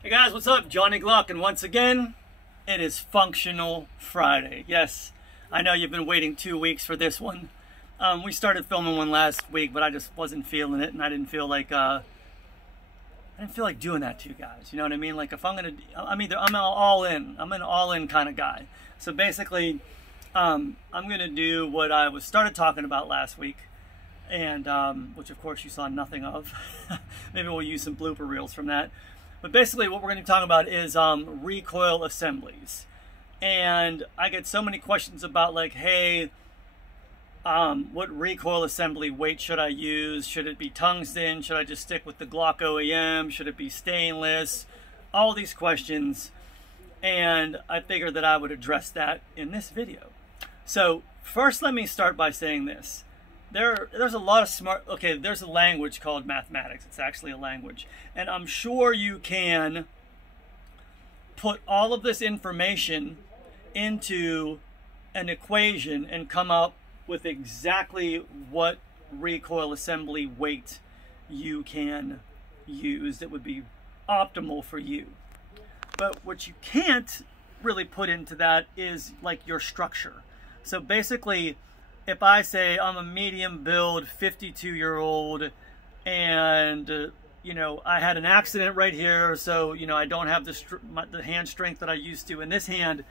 Hey guys, what's up? Johnny Glock, and once again, it is Functional Friday. Yes, I know you've been waiting 2 weeks for this one. We started filming one last week, but I just wasn't feeling it, and I didn't feel like doing that to you guys. You know what I mean? Like if I'm all in. I'm an all-in kind of guy. So basically, I'm gonna do what I started talking about last week, and which of course you saw nothing of. Maybe we'll use some blooper reels from that. But basically what we're going to talk about is recoil assemblies. And I get so many questions about like, hey, what recoil assembly weight should I use? Should it be tungsten? Should I just stick with the Glock OEM? Should it be stainless? All these questions. And I figured that I would address that in this video. So first let me start by saying this. There's a lot of there's a language called mathematics. It's actually a language. And I'm sure you can put all of this information into an equation and come up with exactly what recoil assembly weight you can use that would be optimal for you. But what you can't really put into that is like your structure. So basically, if I say I'm a medium build 52-year-old and you know, I had an accident right here, so you know, I don't have the hand strength that I used to in this hand,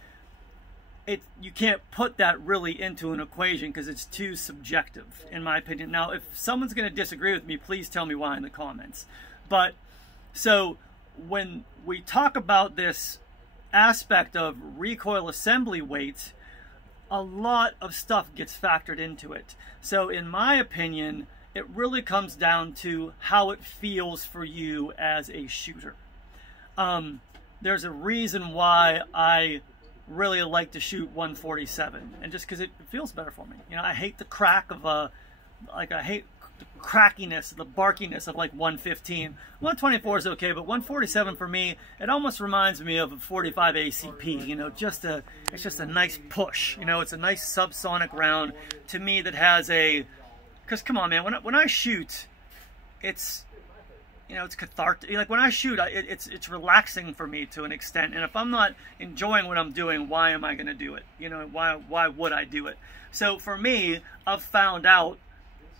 you can't put that really into an equation because it's too subjective in my opinion. Now if someone's going to disagree with me, please tell me why in the comments. But so when we talk about this aspect of recoil assembly weights, a lot of stuff gets factored into it. So in my opinion, it really comes down to how it feels for you as a shooter. There's a reason why I really like to shoot 147, and just because it feels better for me. You know, I hate the crack of I hate the crackiness, the barkiness of like 115. 124 is okay, but 147 for me, it almost reminds me of a 45 ACP. You know, it's just a nice push. You know, it's a nice subsonic round to me that has a. Because come on, man, when I shoot, it's, you know, it's cathartic. Like when I shoot, it's relaxing for me to an extent. And if I'm not enjoying what I'm doing, why am I going to do it? You know, why would I do it? So for me, I've found out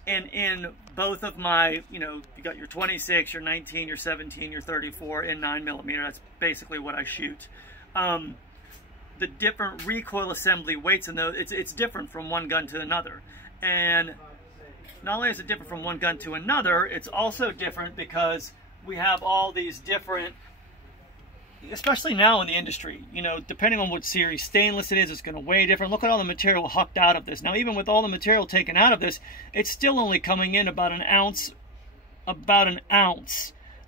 in both of my, you know, you got your 26, your 19, your 17, your 34 in 9mm. That's basically what I shoot. The different recoil assembly weights in those, it's different from one gun to another. And not only is it different from one gun to another, it's also different because we have all these different, especially now in the industry, you know, depending on what series stainless it is, it's going to weigh different. Look at all the material hucked out of this. Now, even with all the material taken out of this, it's still only coming in about an ounce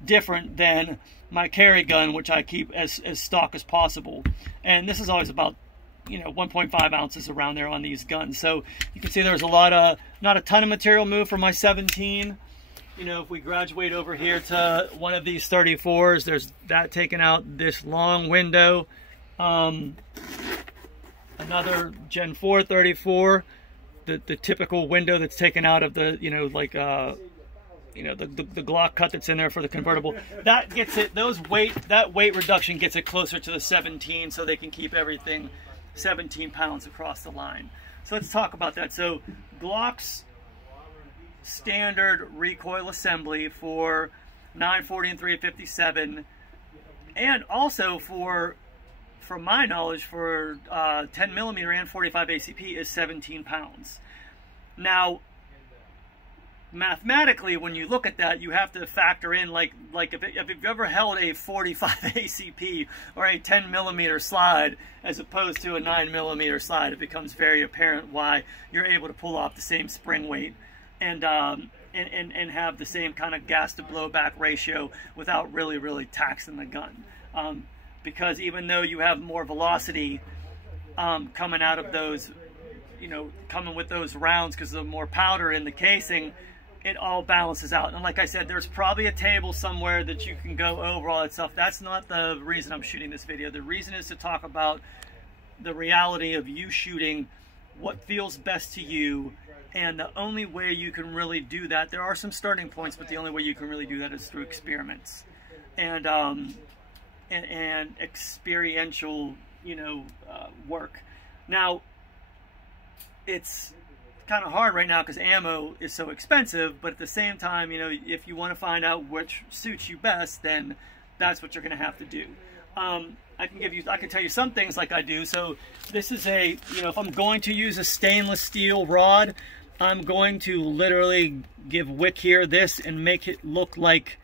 different than my carry gun, which I keep as stock as possible. And this is always about, you know, 1.5 ounces around there on these guns. So you can see there's a lot of, not a ton of material moved from my 17. You know, if we graduate over here to one of these 34s, there's that taken out, this long window. Another Gen 4 34, the typical window that's taken out of the, you know, like, you know, the Glock cut that's in there for the convertible. That gets it, that weight reduction gets it closer to the 17, so they can keep everything 17 pounds across the line. So let's talk about that. So Glock's standard recoil assembly for 940 and 357, and also from my knowledge, for 10mm and 45 ACP is 17 pounds. Now, mathematically, when you look at that, you have to factor in like if you've ever held a 45 ACP or a 10mm slide as opposed to a 9mm slide, it becomes very apparent why you're able to pull off the same spring weight and have the same kind of gas to blowback ratio without really taxing the gun. Because even though you have more velocity coming out of those, you know, coming with those rounds because of more powder in the casing, it all balances out. And like I said, there's probably a table somewhere that you can go over all that stuff. That's not the reason I'm shooting this video. The reason is to talk about the reality of you shooting what feels best to you, and the only way you can really do that, there are some starting points, but the only way you can really do that is through experiments. And and experiential, work. Now, it's kind of hard right now because ammo is so expensive, but at the same time, if you want to find out which suits you best, then that's what you're going to have to do. I can tell you some things like I do. So this is if I'm going to use a stainless steel rod, I'm going to literally give wick here this and make it look like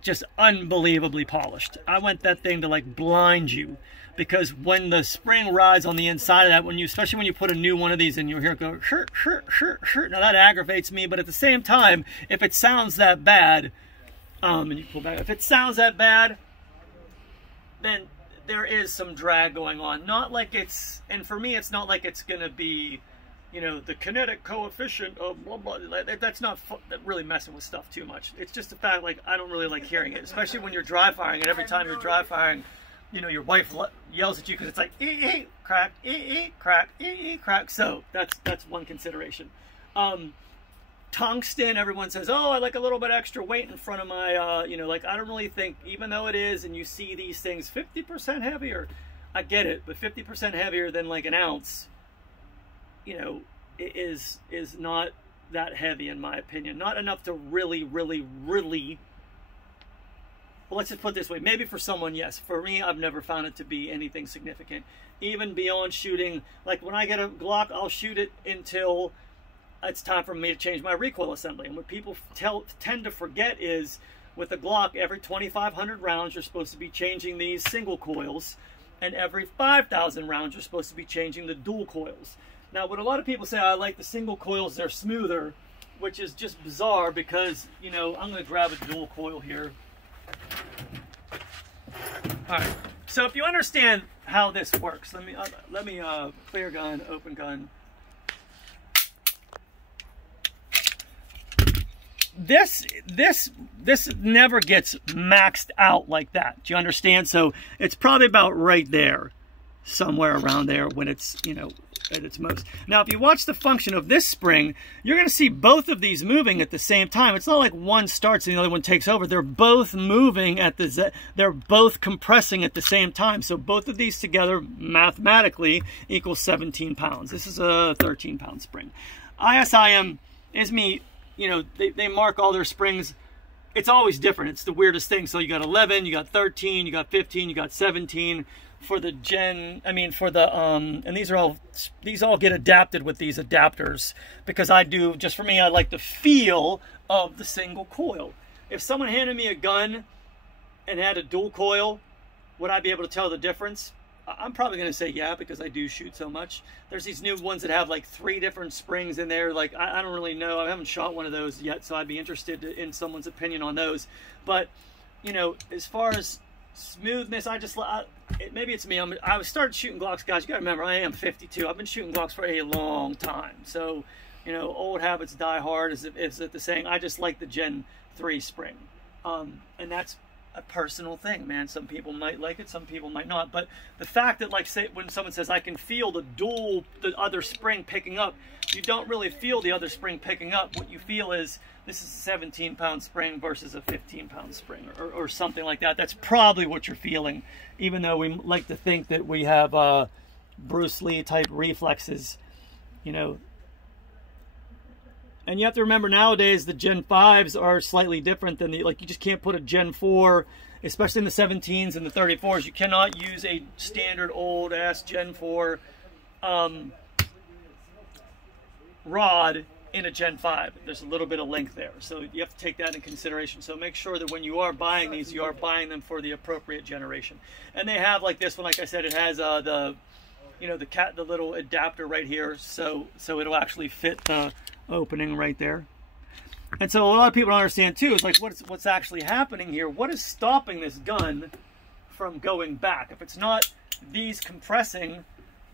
just unbelievably polished. I want that thing to like blind you, because when the spring rides on the inside of that, especially when you put a new one of these in, you'll hear it go hurt, hurt, hurt, hurt. Now that aggravates me, but at the same time, if it sounds that bad, and you pull back, if it sounds that bad, then there is some drag going on. Not like it's, and for me, it's not like it's gonna be, the kinetic coefficient of blah, blah, that's not really messing with stuff too much. It's just the fact, like, I don't really like hearing it, especially when you're dry firing, and every time you're dry firing, your wife yells at you because it's like, crack, crack, crack. So that's one consideration. Tungsten, everyone says, oh, I like a little bit extra weight in front of my, like, I don't really think, even though it is, and you see these things 50% heavier, I get it, but 50% heavier than like an ounce, it is not that heavy in my opinion. Not enough to really, really, really, well, let's just put it this way. Maybe for someone, yes. For me, I've never found it to be anything significant. Even beyond shooting, like when I get a Glock, I'll shoot it until it's time for me to change my recoil assembly. And what people tend to forget is, with a Glock, every 2,500 rounds, you're supposed to be changing these single coils, and every 5,000 rounds, you're supposed to be changing the dual coils. Now, what a lot of people say, I like the single coils, they're smoother, which is just bizarre because, I'm going to grab a dual coil here. All right, so if you understand how this works, let me clear gun, open gun. This never gets maxed out like that. Do you understand? So it's probably about right there, somewhere around there when it's, at its most. Now, if you watch the function of this spring, you're going to see both of these moving at the same time. It's not like one starts and the other one takes over. They're both moving they're both compressing at the same time. So both of these together mathematically equals 17 pounds. This is a 13-pound spring. ISIM is me, they mark all their springs. It's always different. It's the weirdest thing. So you got 11, you got 13, you got 15, you got 17. For the and these all get adapted with these adapters, because for me, I like the feel of the single coil. If someone handed me a gun and had a dual coil, would I be able to tell the difference? I'm probably going to say yeah, because I do shoot so much. There's these new ones that have like 3 different springs in there. Like, I don't really know. I haven't shot one of those yet, so I'd be interested in someone's opinion on those. But, as far as smoothness, maybe it's me. I started shooting Glocks, guys. You gotta remember, I am 52. I've been shooting Glocks for a long time. So, old habits die hard, is the saying. I just like the Gen 3 spring, and that's a personal thing, man. Some people might like it, some people might not. But the fact that, like, say when someone says I can feel the other spring picking up, you don't really feel the other spring picking up. What you feel is this is a 17-pound spring versus a 15-pound spring, or something like that. That's probably what you're feeling, even though we like to think that we have Bruce Lee type reflexes, And you have to remember, nowadays the Gen 5s are slightly different than you just can't put a Gen 4, especially in the 17s and the 34s. You cannot use a standard old ass Gen 4 rod in a Gen 5. There's a little bit of length there, so you have to take that in consideration. So make sure that when you are buying these, you are buying them for the appropriate generation. And they have, like this one, like I said, it has the little adapter right here, so it'll actually fit the opening right there. And so a lot of people don't understand too, is like, what's actually happening here? What is stopping this gun from going back? If it's not these compressing,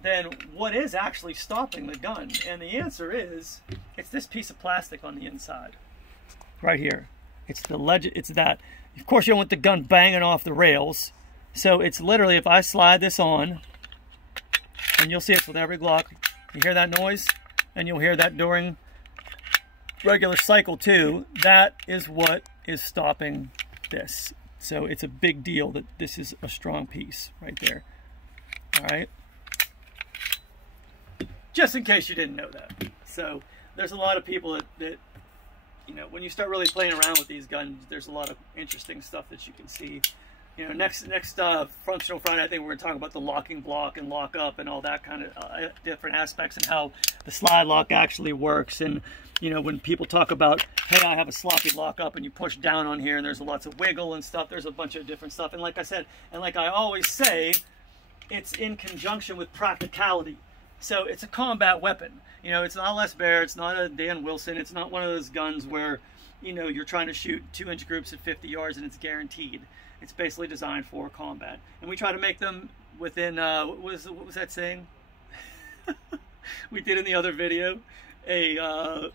then what is actually stopping the gun? And the answer is, it's this piece of plastic on the inside right here. It's that. Of course, you don't want the gun banging off the rails, so it's literally, if I slide this on, and you'll see it with every Glock, you hear that noise, and you'll hear that during regular cycle too. That is what is stopping this. So it's a big deal that this is a strong piece right there. All right. Just in case you didn't know that. So there's a lot of people that you know, when you start really playing around with these guns, there's a lot of interesting stuff that you can see. You know, next functional Friday, I think we're going to talk about the locking block and lock up and all that kind of different aspects and how the slide lock actually works. And, you know, when people talk about, hey, I have a sloppy lock up and you push down on here and there's lots of wiggle and stuff, there's a bunch of different stuff. And like I said, and like I always say, it's in conjunction with practicality. So it's a combat weapon. You know, it's not a Les Baer, it's not a Dan Wilson, it's not one of those guns where, you know, you're trying to shoot 2-inch groups at 50 yards and it's guaranteed. It's basically designed for combat. And we try to make them within, what was that saying? We did in the other video. Dang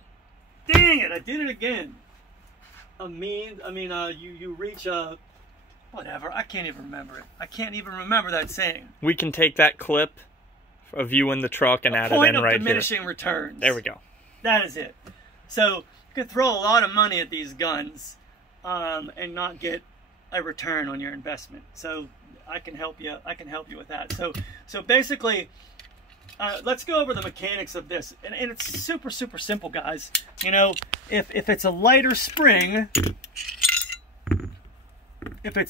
it, I did it again. You reach whatever, I can't even remember it. I can't even remember that saying. We can take that clip of you in the truck and add it in right here. Point of diminishing returns. There we go. That is it. So you could throw a lot of money at these guns and not get a return on your investment. So I can help you. I can help you with that. So basically, let's go over the mechanics of this, and it's super simple, guys. You know, if it's a lighter spring, it's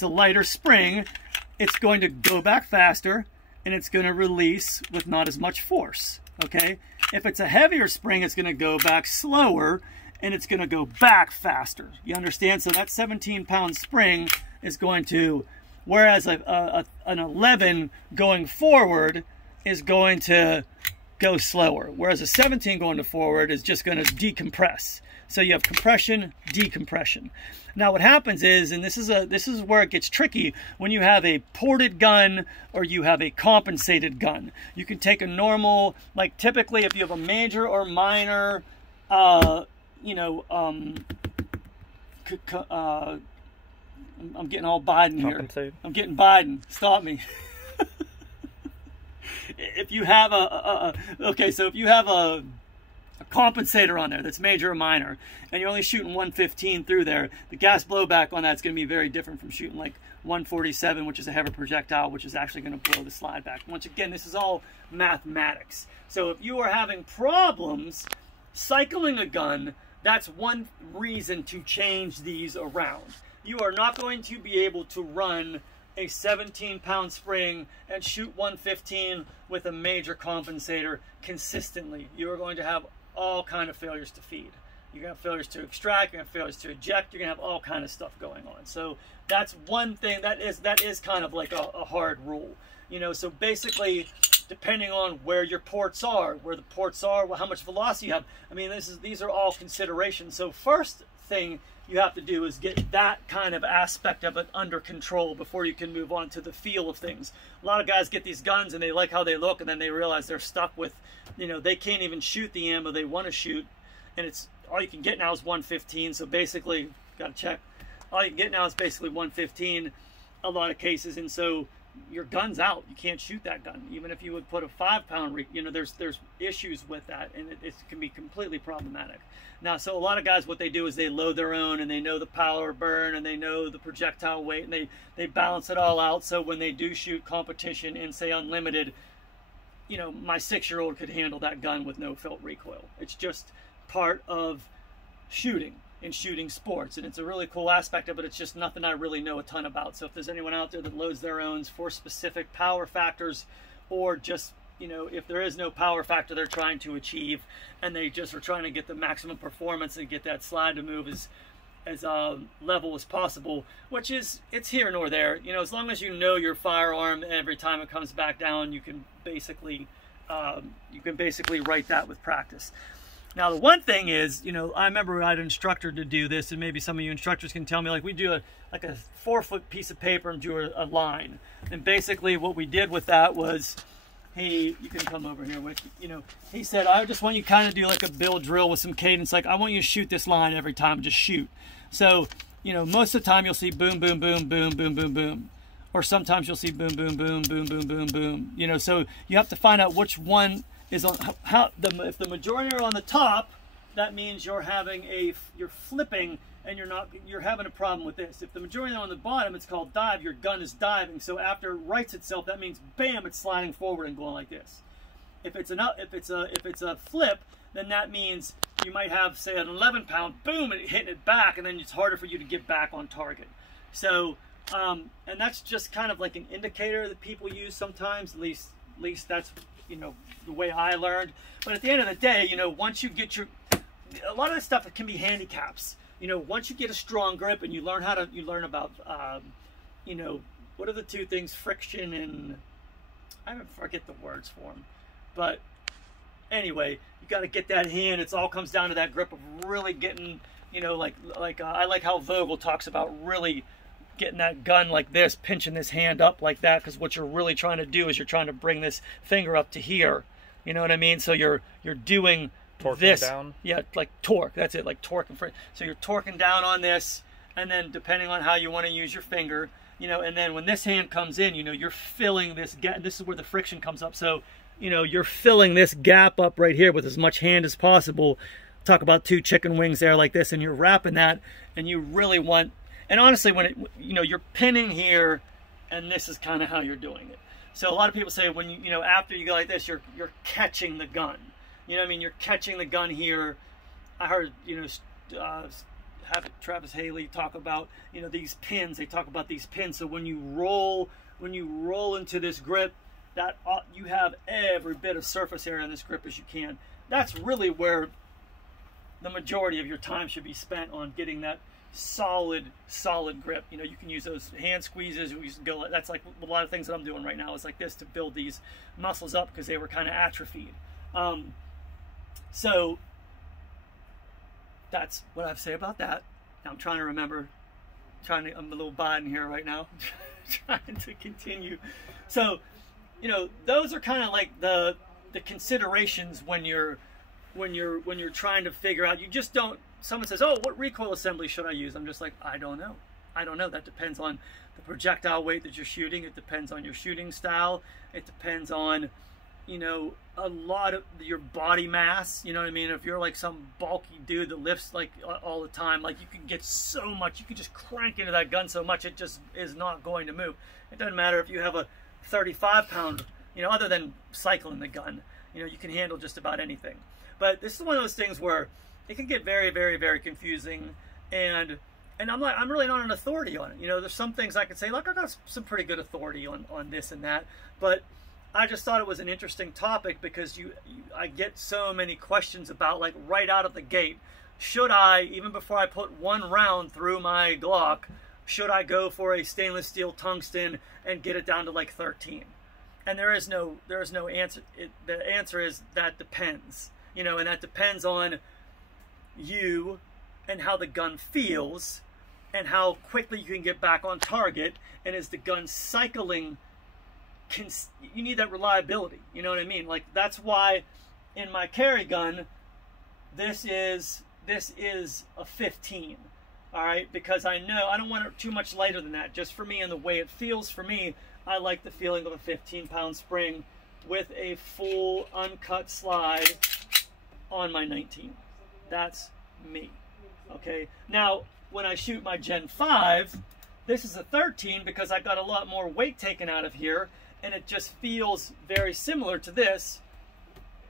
going to go back faster, and it's going to release with not as much force. Okay. If it's a heavier spring, it's going to go back slower, and it's going to go back faster. You understand? So that 17-pound spring is going to, whereas an 11 going forward is going to go slower, whereas a 17 going to forward is just going to decompress. So you have compression, decompression. Now what happens is, and this is where it gets tricky, when you have a ported gun or you have a compensated gun. You can take a normal, like typically if you have a major or minor, you know, I'm getting all Biden here. I'm getting Biden. Stop me. If you have okay, so if you have a compensator on there that's major or minor, and you're only shooting 115 through there, the gas blowback on that's going to be very different from shooting like 147, which is a heavy projectile, which is actually going to blow the slide back. Once again, this is all mathematics. So if you are having problems cycling a gun, that's one reason to change these around. You are not going to be able to run a 17-pound spring and shoot 115 with a major compensator consistently. You are going to have all kind of failures to feed. You're going to have failures to extract, you're going to have failures to eject, you're going to have all kind of stuff going on. So that's one thing, that is kind of like a hard rule. You know, so basically, depending on where your ports are, how much velocity you have, I mean, these are all considerations. So first thing you have to do is get that kind of aspect of it under control before you can move on to the feel of things. A lot of guys get these guns and they like how they look, and then they realize they're stuck with, you know, they can't even shoot the ammo they want to shoot, and it's all you can get now is 115. So basically, gotta check. All you can get now is basically 115, a lot of cases, and so your gun's out. You can't shoot that gun, even if you would put a 5-pound. You know, there's issues with that, and it can be completely problematic. Now, so a lot of guys, what they do is they load their own, and they know the power burn, and they know the projectile weight, and they balance it all out. So when they do shoot competition in, say, unlimited, you know, my 6-year-old could handle that gun with no felt recoil. It's just part of shooting in shooting sports, and it's a really cool aspect of it. It's just nothing I really know a ton about. So if there's anyone out there that loads their own for specific power factors, or just, you know, if there is no power factor they're trying to achieve, and they just are trying to get the maximum performance and get that slide to move as level as possible, which is, it's here nor there. You know, as long as you know your firearm every time it comes back down, you can basically write that with practice. Now, the one thing is, you know, I remember I had an instructor to do this, and maybe some of you instructors can tell me, like, we do a 4-foot piece of paper and do a line. And basically what we did with that was, you can come over here with, you know, he said, I just want you to kind of do like a bill drill with some cadence. Like, I want you to shoot this line every time, just shoot. So, you know, most of the time you'll see boom, boom, boom, boom, boom, boom, boom. Or sometimes you'll see boom, boom, boom, boom, boom, boom, boom. You know, so you have to find out which one is on if the majority are on the top, that means you're flipping and you're having a problem with this. If the majority are on the bottom, it's called dive. Your gun is diving. So after it rights itself, that means bam, it's sliding forward and going like this. If it's a flip, then that means you might have, say, an 11-pound, boom, and hitting it back, and then it's harder for you to get back on target. So, and that's just kind of like an indicator that people use sometimes. At least that's, you know, the way I learned. But at the end of the day, you know, once you get a lot of this stuff can be handicaps. You know, once you get a strong grip and you learn about, you know, what are the two things, friction and, I forget the words for them. But anyway, you got to get that hand. It all comes down to that grip of really getting, you know, I like how Vogel talks about really getting that gun like this, pinching this hand up like that, because what you're really trying to do is you're trying to bring this finger up to here. You know what I mean? So you're doing torquing this down. Yeah, like torque. That's it, like torque and friction. So you're torquing down on this, and then depending on how you want to use your finger, you know, and then when this hand comes in, you know, you're filling this gap. This is where the friction comes up. So, you know, you're filling this gap up right here with as much hand as possible. Talk about two chicken wings there like this, and you're wrapping that, and you really want, and honestly, when it, you know, you're pinning here, and this is kind of how you're doing it. So a lot of people say when you know, after you go like this, you're catching the gun. You know what I mean? You're catching the gun here. I heard, you know, Travis Haley talk about, you know, these pins. They talk about these pins. So when you roll into this grip, that you have every bit of surface area on this grip as you can. That's really where the majority of your time should be spent, on getting that solid grip. You know, you can use those hand squeezes. We used to go, that's like a lot of things that I'm doing right now is like this to build these muscles up because they were kind of atrophied. So that's what I have to say about that. Now I'm trying to remember, I'm a little Biden here right now, trying to continue. So, you know, those are kind of like the considerations when you're trying to figure out. You just don't. Someone says, "Oh, what recoil assembly should I use?" I'm just like, I don't know. That depends on the projectile weight that you're shooting. It depends on your shooting style. It depends on, you know, a lot of your body mass. You know what I mean? If you're like some bulky dude that lifts like all the time, like you can get so much, you can just crank into that gun so much, it just is not going to move. It doesn't matter if you have a 35-pound, you know, other than cycling the gun, you know, you can handle just about anything. But this is one of those things where it can get very, very, very confusing, and I'm really not an authority on it. You know, there's some things I could say, like I got some pretty good authority on this and that, but I just thought it was an interesting topic because I get so many questions about, like, right out of the gate, should I, even before I put one round through my Glock, should I go for a stainless steel tungsten and get it down to like 13? And there is no answer. The answer is that depends. You know, and that depends on you and how the gun feels and how quickly you can get back on target. And is the gun cycling? You need that reliability. You know what I mean? Like, that's why in my carry gun, this is a 15. All right, because I know I don't want it too much lighter than that. Just for me and the way it feels for me, I like the feeling of a 15-pound spring with a full uncut slide on my 19. That's me. Okay. Now, when I shoot my Gen 5, this is a 13 because I got a lot more weight taken out of here, and it just feels very similar to this.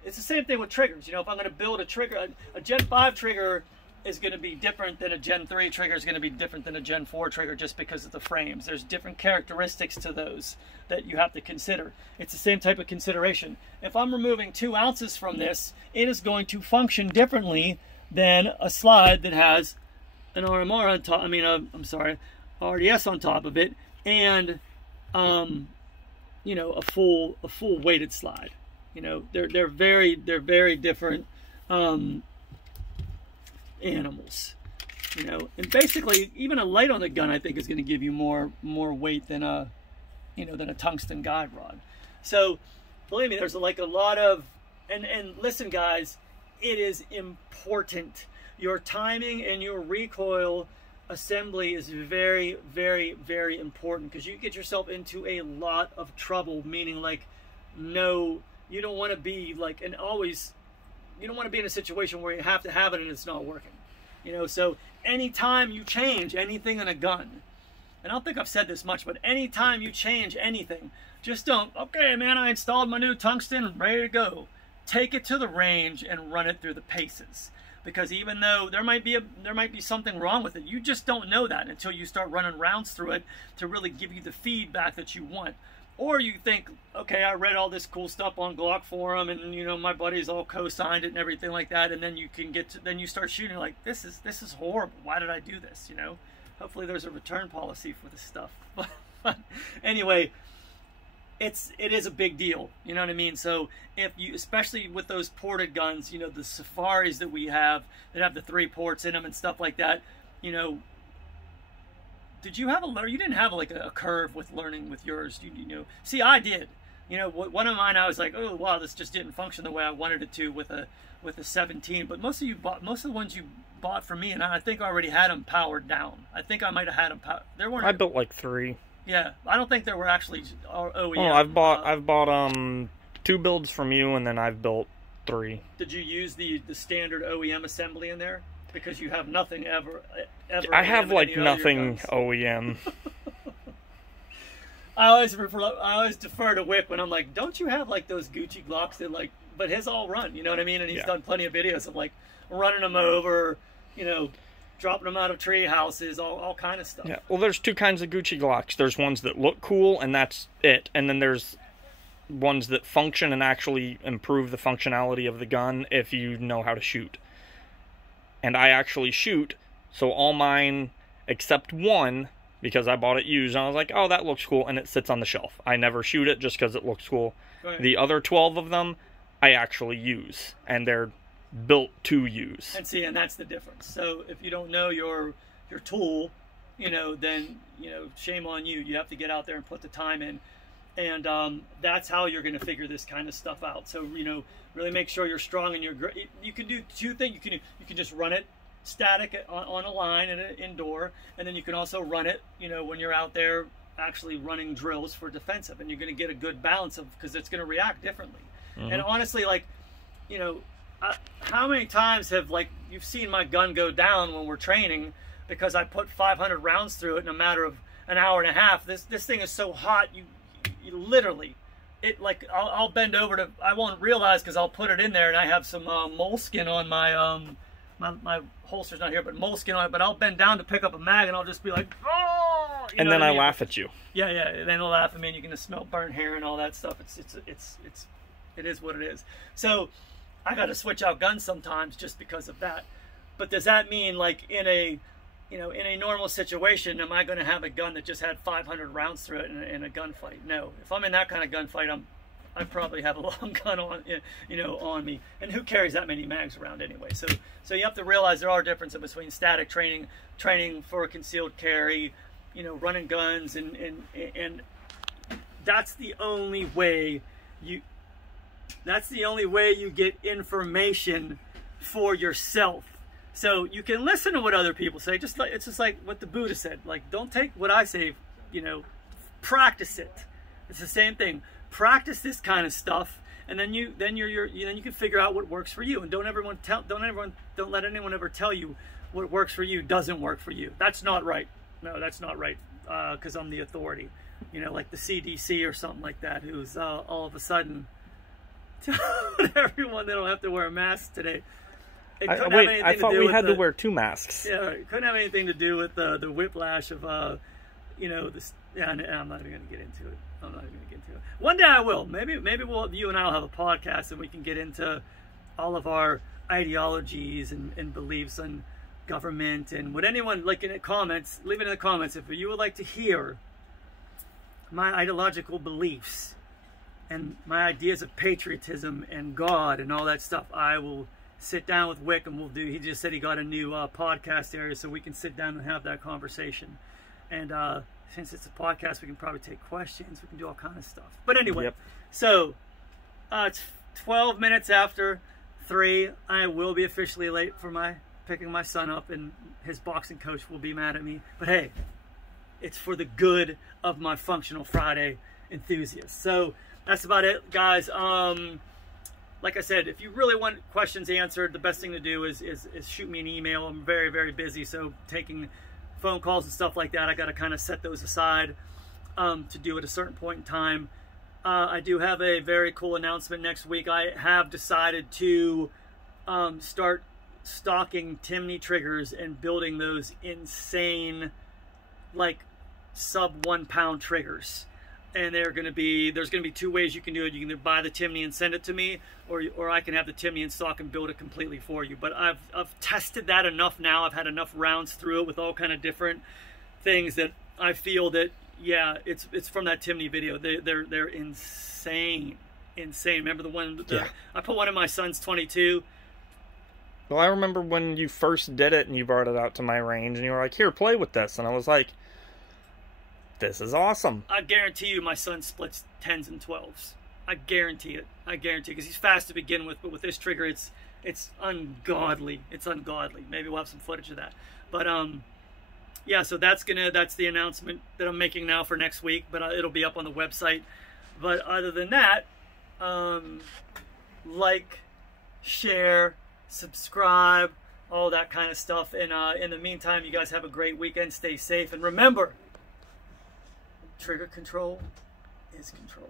It's the same thing with triggers. You know, if I'm going to build a trigger, a Gen 5 trigger is going to be different than a Gen 3 trigger, is going to be different than a Gen 4 trigger just because of the frames. There's different characteristics to those that you have to consider. It's the same type of consideration. If I'm removing 2 ounces from this, it is going to function differently than a slide that has an RMR on top, RDS on top of it, and you know, a full weighted slide. You know, they're very different animals, you know. And basically, even a light on the gun, I think, is going to give you more weight than a tungsten guide rod. So believe me, there's like a lot of, and listen, guys, it is important. Your timing and your recoil assembly is very, very, very important, because you get yourself into a lot of trouble. Meaning, like, no, you don't want to be like, you don't want to be in a situation where you have to have it and it's not working. You know, so anytime you change anything in a gun, and I don't think I've said this much, but anytime you change anything, just don't, okay, man, I installed my new tungsten, ready to go. Take it to the range and run it through the paces. Because even though there might be something wrong with it, you just don't know that until you start running rounds through it to really give you the feedback that you want. Or you think, okay, I read all this cool stuff on Glock forum, and you know my buddies all co-signed it and everything like that, and then you can then you start shooting like this is horrible. Why did I do this? You know, hopefully there's a return policy for this stuff. But anyway, it is a big deal. You know what I mean? So if you, especially with those ported guns, you know, the Safaris that we have that have the 3 ports in them and stuff like that, you know. Did you have you didn't have like a curve with learning with yours, you know? See, I did. You know, one of mine, I was like, oh wow, this just didn't function the way I wanted it to with a 17. But most of the ones you bought from me, and I think I already had them powered down. I think I might have had them powered. There weren't. I built like 3. Yeah, I don't think there were actually OEM. Oh, I've bought 2 builds from you, and then I've built 3. Did you use the standard OEM assembly in there? Because you have nothing ever. I have like nothing OEM. I always defer to Wick when I'm like, don't you have like those Gucci Glocks that like, but his all run, you know what I mean? And he's done plenty of videos of like running them over, you know, dropping them out of tree houses, all kind of stuff. Yeah. Well, there's 2 kinds of Gucci Glocks. There's ones that look cool, and that's it. And then there's ones that function and actually improve the functionality of the gun if you know how to shoot. And I actually shoot, so all mine, except one, because I bought it used, and I was like, oh, that looks cool, and it sits on the shelf. I never shoot it just because it looks cool. Right. The other 12 of them, I actually use, and they're built to use. And see, and that's the difference. So if you don't know your tool, you know, then, you know, shame on you. You have to get out there and put the time in. And that's how you're going to figure this kind of stuff out. So, you know, really make sure you're strong and you can do 2 things. You can just run it static on a line and indoor, and then you can also run it, you know, when you're out there actually running drills for defensive, and you're going to get a good balance of, because it's going to react differently. Mm-hmm. And honestly, like, you know, how many times have like you've seen my gun go down when we're training because I put 500 rounds through it in a matter of an hour and a half. This thing is so hot, you literally, it like I'll bend over to, I won't realize because I'll put it in there and I have some moleskin on my my holster's not here, but moleskin on it, but I'll bend down to pick up a mag and I'll just be like, oh, and then I laugh at you. Yeah, and then they'll laugh at me and you can just smell burnt hair and all that stuff. It is what it is. So I got to switch out guns sometimes just because of that. But does that mean like in a normal situation, am I going to have a gun that just had 500 rounds through it in a gunfight? No. If I'm in that kind of gunfight, I probably have a long gun on, you know, on me. And who carries that many mags around anyway? So you have to realize there are differences between static training for a concealed carry, you know, running guns, and that's the only way you get information for yourself. So you can listen to what other people say. It's just like what the Buddha said. Like, don't take what I say, you know, practice it. It's the same thing. Practice this kind of stuff, and then you can figure out what works for you. And don't let anyone ever tell you what works for you doesn't work for you. That's not right. No, that's not right. Because I'm the authority. You know, like the CDC or something like that, who's all of a sudden telling everyone they don't have to wear a mask today. I thought we had to wear 2 masks. Yeah, it couldn't have anything to do with the whiplash of, you know, this. Yeah, I'm not even going to get into it. One day I will. Maybe you and I will have a podcast and we can get into all of our ideologies and beliefs on government and what anyone, like in the comments, leave it in the comments if you would like to hear my ideological beliefs and my ideas of patriotism and God and all that stuff. I will sit down with Wick and we'll do, he just said he got a new podcast area so we can sit down and have that conversation. And since it's a podcast, we can probably take questions, we can do all kind of stuff. But anyway, So it's 12 minutes after 3. I will be officially late for picking my son up, and his boxing coach will be mad at me. But hey, it's for the good of my Functional Friday enthusiasts. So that's about it, guys. like I said, if you really want questions answered, the best thing to do is shoot me an email. I'm very, very busy, so taking phone calls and stuff like that, I got to kind of set those aside to do at a certain point in time. I do have a very cool announcement next week. I have decided to start stocking Timney triggers and building those insane, like sub 1 pound triggers. And there's going to be 2 ways you can do it. You can either buy the Timney and send it to me, or I can have the Timney in stock and build it completely for you. But I've tested that enough now. I've had enough rounds through it with all kind of different things that I feel that, yeah, it's from that Timney video. They're insane. Remember the one? I put one in my son's 22. Well, I remember when you first did it and you brought it out to my range and you were like, "Here, play with this," and I was like, "This is awesome." I guarantee you my son splits 10s and 12s. I guarantee it. because he's fast to begin with, but with this trigger, it's ungodly. It's ungodly. Maybe we'll have some footage of that. But yeah, so that's the announcement that I'm making now for next week, but it'll be up on the website. But other than that, like, share, subscribe, all that kind of stuff. And in the meantime, you guys have a great weekend. Stay safe, and remember, trigger control is control.